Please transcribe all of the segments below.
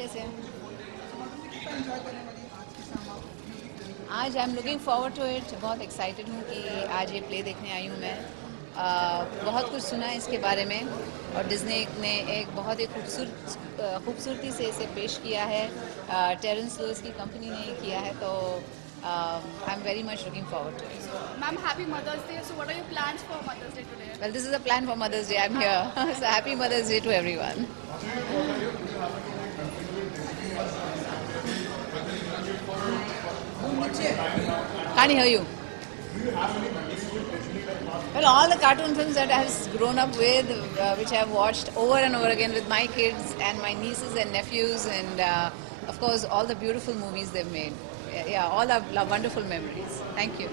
कैसे हैं? आज I am looking forward to it. बहुत एक्साइटेड हूँ कि आज ये प्ले देखने आई हूँ मैं। बहुत कुछ सुना है इसके बारे में और डिज्नी ने एक बहुत ही खूबसूरती से इसे पेश किया है। टेरेंस लुइस की कंपनी ने किया है, तो I am very much looking forward to it. Ma'am, happy Mother's Day. So, what are your plans for Mother's Day today? Well, this is a plan for Mother's Day. I'm here. So happy Mother's Day to everyone. Can't hear you. Well, all the cartoon films that I have grown up with, which I have watched over and over again with my kids and my nieces and nephews, and of course all the beautiful movies they've made. Yeah, all are wonderful memories. Thank you.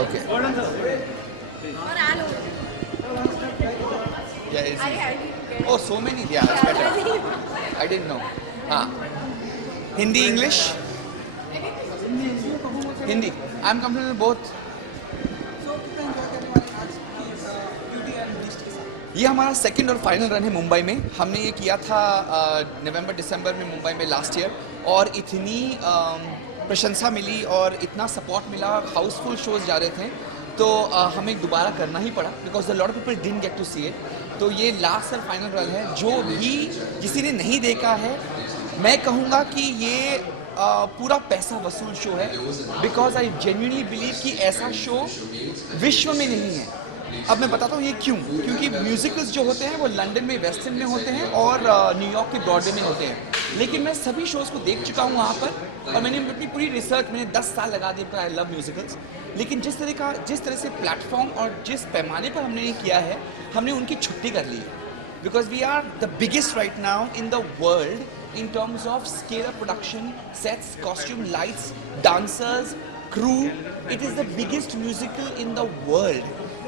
Okay. Yeah, is it? Oh, so many. Yeah, that's better. I didn't know. Hindi, English? Hindi. I'm comfortable with both. ये हमारा second और final run है मुंबई में। हमने ये किया था नवंबर दिसंबर में मुंबई में लास्ट ईयर, और इतनी प्रशंसा मिली और इतना सपोर्ट मिला, हाउसफुल शोज जा रहे थे, तो हमें दोबारा करना ही पड़ा because lot of people didn't get to see it. तो ये लास्ट और फाइनल रन है। जो भी किसी ने नहीं देखा है, मैं कहूँगा कि ये पूरा पैसा वसूल शो है, बिकॉज आई जेन्युइनली बिलीव कि ऐसा शो विश्व में नहीं है। अब मैं बताता हूँ ये क्यों। क्योंकि म्यूजिकल्स जो होते हैं वो लंदन में वेस्ट एंड में होते हैं और न्यूयॉर्क के ब्रॉडवे में होते हैं, लेकिन मैं सभी शोज़ को देख चुका हूँ वहाँ पर, और मैंने अपनी पूरी रिसर्च, मैंने 10 साल लगा दिए, बिकॉज आई लव म्यूजिकल्स। लेकिन जिस तरह से प्लेटफॉर्म और जिस पैमाने पर हमने ये किया है, हमने उनकी छुट्टी कर ली है, because we are the biggest right now in the world in terms of scale of production, sets, costume, lights, dancers, crew. It is the biggest musical in the world.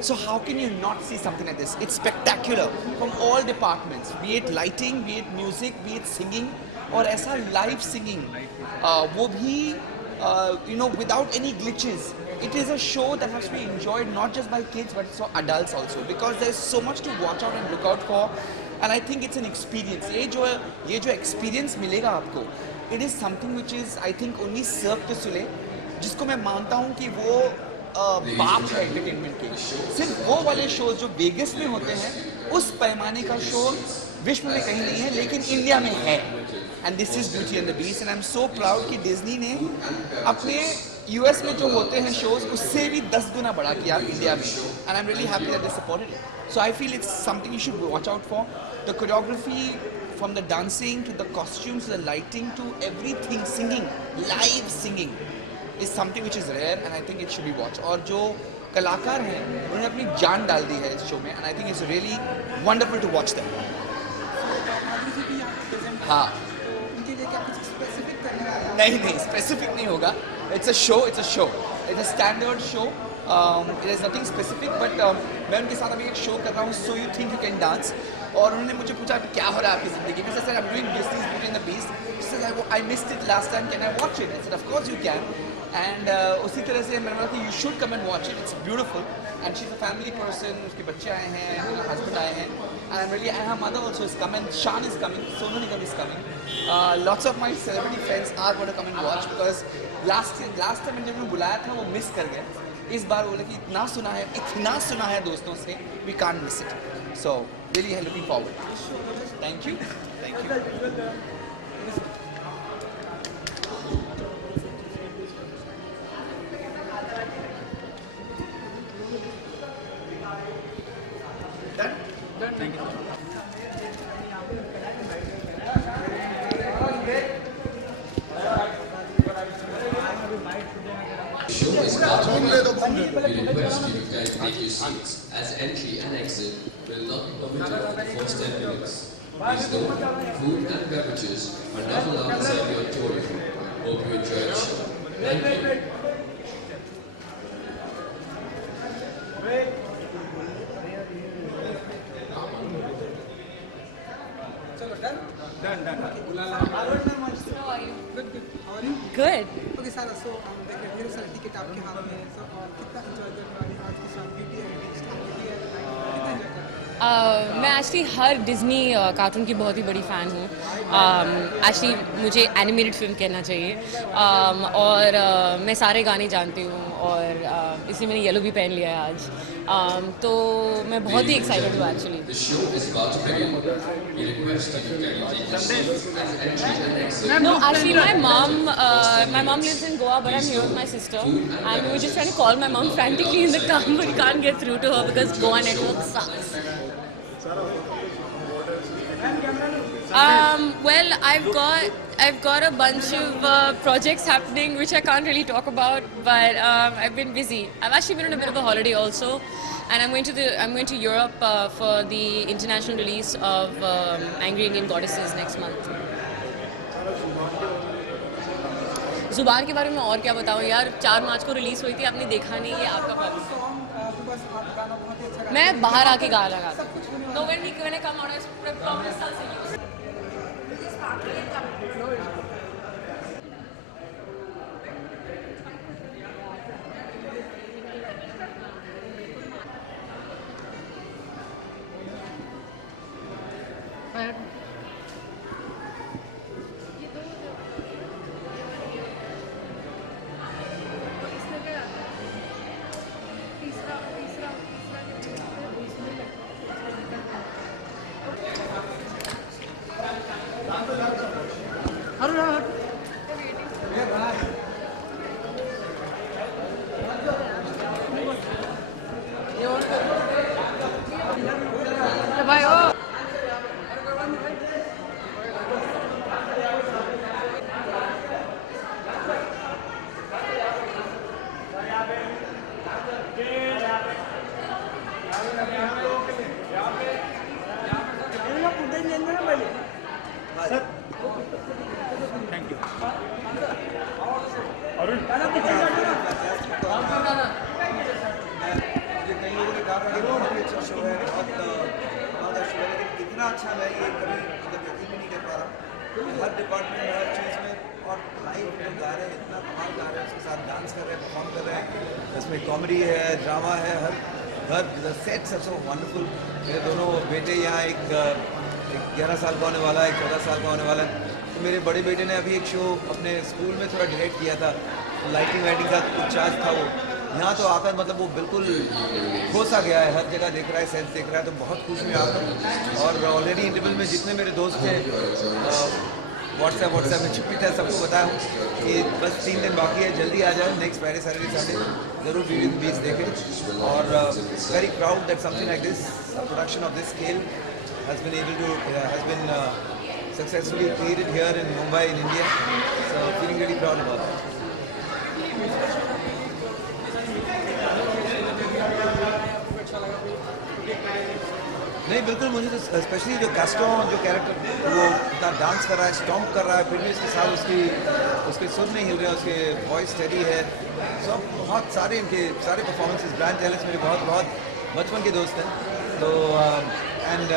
So how can you not see something like this? It's spectacular from all departments, be it lighting, be it music, be it singing, और ऐसा live singing, वो भी without any glitches. It is a show that has to be enjoyed not just by kids but for adults also, because there is so much to watch out and look out for. And I think it's an experience. ये जो experience मिलेगा आपको, it is something which is I think only Cirque du Soleil, जिसको मैं मानता हूँ कि वो बाप है एंटरटेनमेंट के। सिर्फ वो वाले शो जो वेगस में होते हैं, उस पैमाने का शो विश्व में कहीं नहीं है, लेकिन इंडिया में है। And this is beauty and the beast, and I am so proud कि डिज्नी ने अपने यूएस में जो होते हैं शोज, उससे भी 10 गुना बड़ा किया इंडिया में, and I am really happy that they supported it. So I feel it's something you should watch out for. The choreography, from the dancing to the costumes to the lighting to everything, singing, live singing is something which is rare, and I think it should be watched. और जो कलाकार हैं उन्होंने अपनी जान डाल दी है इस शो में, and I think it's really wonderful to watch them. हाँ, नहीं स्पेसिफिक नहीं होगा। It's a show. It's a standard show. There is nothing specific, but मैं उनके साथ अभी एक शो कर रहा हूँ, So You Think You Can Dance, और उन्होंने मुझे पूछा क्या हो रहा है आपकी ज़िंदगी में। I said I'm doing Disney's Beauty and the Beast. She said I missed it last time. Can I watch it? I said of course you can. And उसी तरह से मैंने बोला कि you should come and watch it. It's beautiful. And she's a family person. उसके बच्चे आए हैं, her husband आए हैं, and her mother also is coming. Shan is coming. Sonu Nigam is coming. Lots of my celebrity friends are going to come and watch, because last time मैंने जब बुलाया था वो मिस कर गए। इस बार बोले कि इतना सुना है दोस्तों से, we can't miss it. So really looking forward. Thank you. Done. Thank you. Show is not only we request you guys take your seats, as entry and exit will not be permitted for the first 10 minutes. Please note, food and beverages are not allowed inside the auditorium. Hope you enjoy the show. Thank you. Good. Okay, Sarah, so मेरे सारे ticket आपके हाथ में है, so कितना enjoy कर रहा है आज की शाम BT है, कितना enjoy कर रहा है? मैं एक्चुअली हर डिज्नी कार्टून की बहुत ही बड़ी फ़ैन हूँ। एक्चुअली मुझे एनिमेटेड फिल्म कहना चाहिए, और मैं सारे गाने जानती हूँ, और इसलिए मैंने येलो भी पहन लिया है आज। तो मैं बहुत ही एक्साइटेड हूँ actually. The show is about to begin. We request you to carry tickets as entry and exit. No, actually my mom lives in Goa, but I'm here with my sister, and we were just trying to call my mom frantically in the car, but we can't get through to her because Goa network sucks. Well, I've got a bunch of projects happening which I can't really talk about, but I've been busy. I've actually been on a bit of a holiday also, and I'm going to Europe for the international release of Angry Indian Goddesses next month. जुबान के बारे में और क्या बताऊँ यार, 4 मार्च को release हुई थी, आपने देखा नहीं, ये आपका प्रॉब्लम। मैं बाहर आके गा लगा था। No, when I come out, I promise I'll see you. इतना अच्छा मैं ये कभी मतलब यकीन भी नहीं कर पा रहा हूँ। हर डिपार्टमेंट में, हर चीज़ में, और लाइव जो गा रहे हैं, इतना कमाल गा रहे हैं, उसके साथ डांस कर रहे हैं, परफॉर्म कर रहे हैं। इसमें कॉमेडी है, ड्रामा है, हर सेट्स आर सो वंडरफुल। मेरे दोनों बेटे यहाँ, एक 11 साल का होने वाला है, एक 14 साल का होने वाला है। तो मेरे बड़े बेटे ने अभी एक शो अपने स्कूल में थोड़ा डायरेक्ट किया था, लाइटिंग वाइटिंग का कुछ चार्ज था वो। यहाँ तो आकर मतलब वो बिल्कुल खोसा गया है, हर जगह देख रहा है, सेंस देख रहा है, तो बहुत खुश हुई आकर। और ऑलरेडी इंटरवल में जितने मेरे दोस्त थे व्हाट्सएप में छुट्टी था, सबको बताया हूँ कि बस 3 दिन बाकी है, जल्दी आ जाए, नेक्स्ट फ्राइडे सैटरडे संडे ज़रूर ब्यूटी एंड बीच देखें। और very proud that something like this production of this scale has been successfully created here in Mumbai in India, so feeling really proud about that. नहीं बिल्कुल, मुझे तो specially जो कैस्टों जो character वो इतना डांस कर रहा है, स्टॉम्प कर रहा है, फिर भी इसके साथ उसके सुर नहीं हिल रहे हैं, उसके वॉइस स्टेडी है। सब बहुत सारे इनके सारे परफॉर्मेंसेस, ब्रायन टेलर्स मेरे बहुत बचपन के दोस्त हैं, तो एंड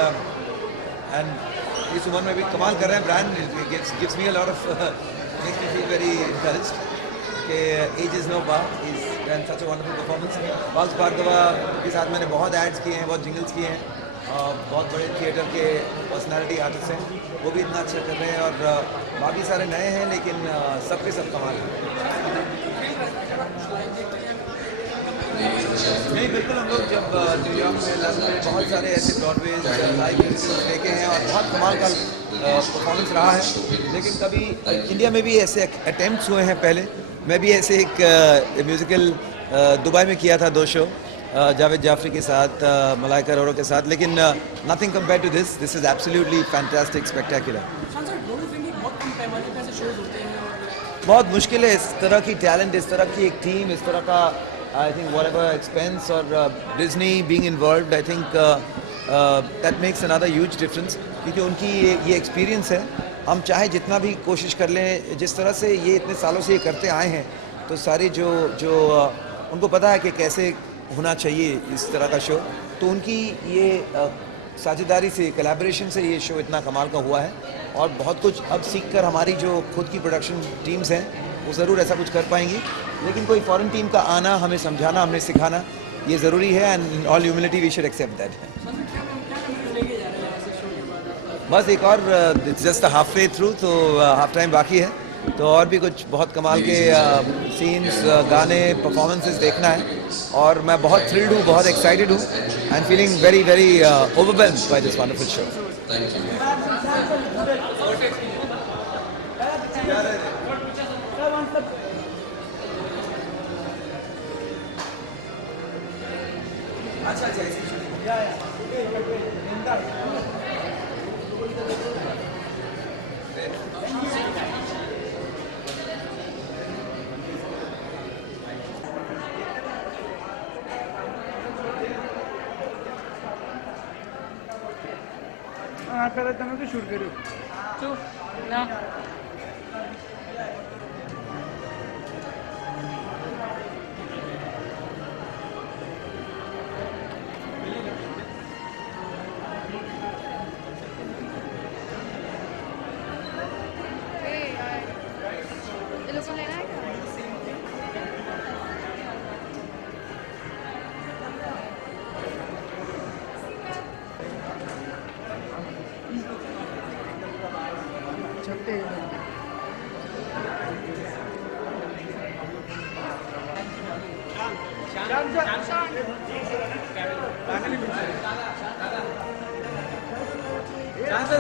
इस उम्र में भी कमाल कर रहे हैं। Brian gives me a lot of makes me feel very encouraged कि age is no bar, is done such a wonderful performance. वाल्स भार्गवा के साथ मैंने बहुत एड्स किए हैं, बहुत जिंगल्स किए हैं, बहुत बड़े थिएटर के पर्सनालिटी आर्टिस्ट हैं, वो भी इतना अच्छा कर रहे हैं। और बाकी सारे नए हैं, लेकिन सबके सब कमाल हैं। नहीं बिल्कुल, हम लोग जब न्यूयॉर्क में, लंदन में बहुत सारे ऐसे ब्रॉडवेज लाइव म्यूजिकल्स देखे हैं और बहुत कमाल का परफॉर्मेंस रहा है। लेकिन कभी इंडिया में भी ऐसे अटेम्प्ट्स हुए हैं पहले। मैं भी ऐसे एक म्यूज़िकल दुबई में किया था, 2 शो जावेद जाफरी के साथ, मलाइका अरोड़ा के साथ, लेकिन nothing compare to this is absolutely fantastic, spectacular. बहुत मुश्किल है इस तरह की टैलेंट, इस तरह की एक टीम, इस तरह का I think whatever expense or Disney being involved, I think that makes another huge difference. क्योंकि उनकी ये एक्सपीरियंस है। हम चाहे जितना भी कोशिश कर लें, जिस तरह से ये इतने सालों से ये करते आए हैं, तो सारे जो जो उनको पता है कि कैसे होना चाहिए इस तरह का शो, तो उनकी ये साझेदारी से, कोलैबोरेशन से ये शो इतना कमाल का हुआ है। और बहुत कुछ अब सीख कर हमारी जो खुद की प्रोडक्शन टीम्स हैं वो ज़रूर ऐसा कुछ कर पाएंगी, लेकिन कोई फॉरेन टीम का आना, हमें समझाना, हमें सिखाना, ये ज़रूरी है। And all humility we should accept that. बस एक और जस्ट हाफ वे थ्रू, तो हाफ टाइम बाकी है, तो और भी कुछ बहुत कमाल के सीन्स, गाने, परफॉर्मेंसेस देखना है। और मैं बहुत थ्रिल्ड हूँ, बहुत एक्साइटेड हूँ, I am feeling very very overwhelmed by this wonderful show. Thank you. अच्छा अच्छा, ऐसी shooting। પહેલાં તમે શું શૂટ કર્યું? ये लोग को लेना है क्या? છઠ્ઠે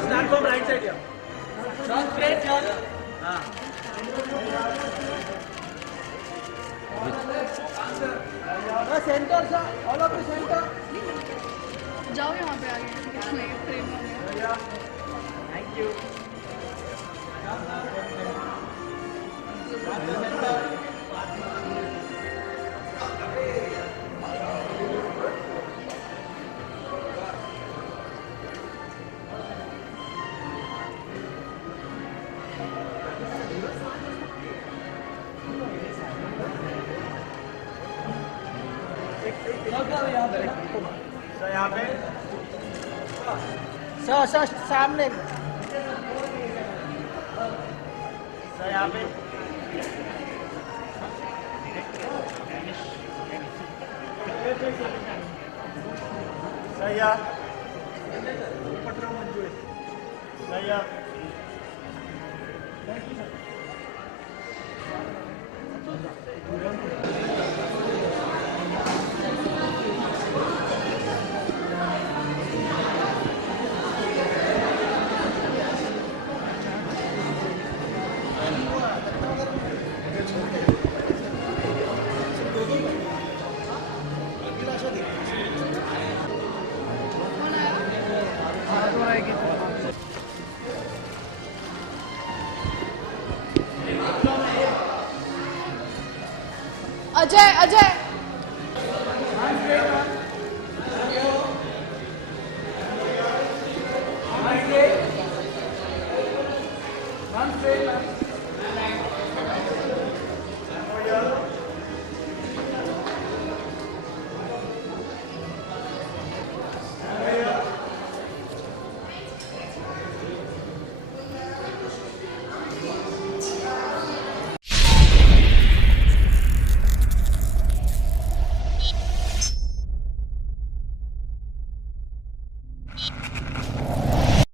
Stand from right side here. Shot straight, John. Centre sir, all of the centre. जाओ यहाँ पे आगे मैं फ्रेम में हूँ। Thank you. सर यहाँ पे सर सामने। सर यहाँ पे सर यहाँ सर यहाँ कौन आया? अजय अजय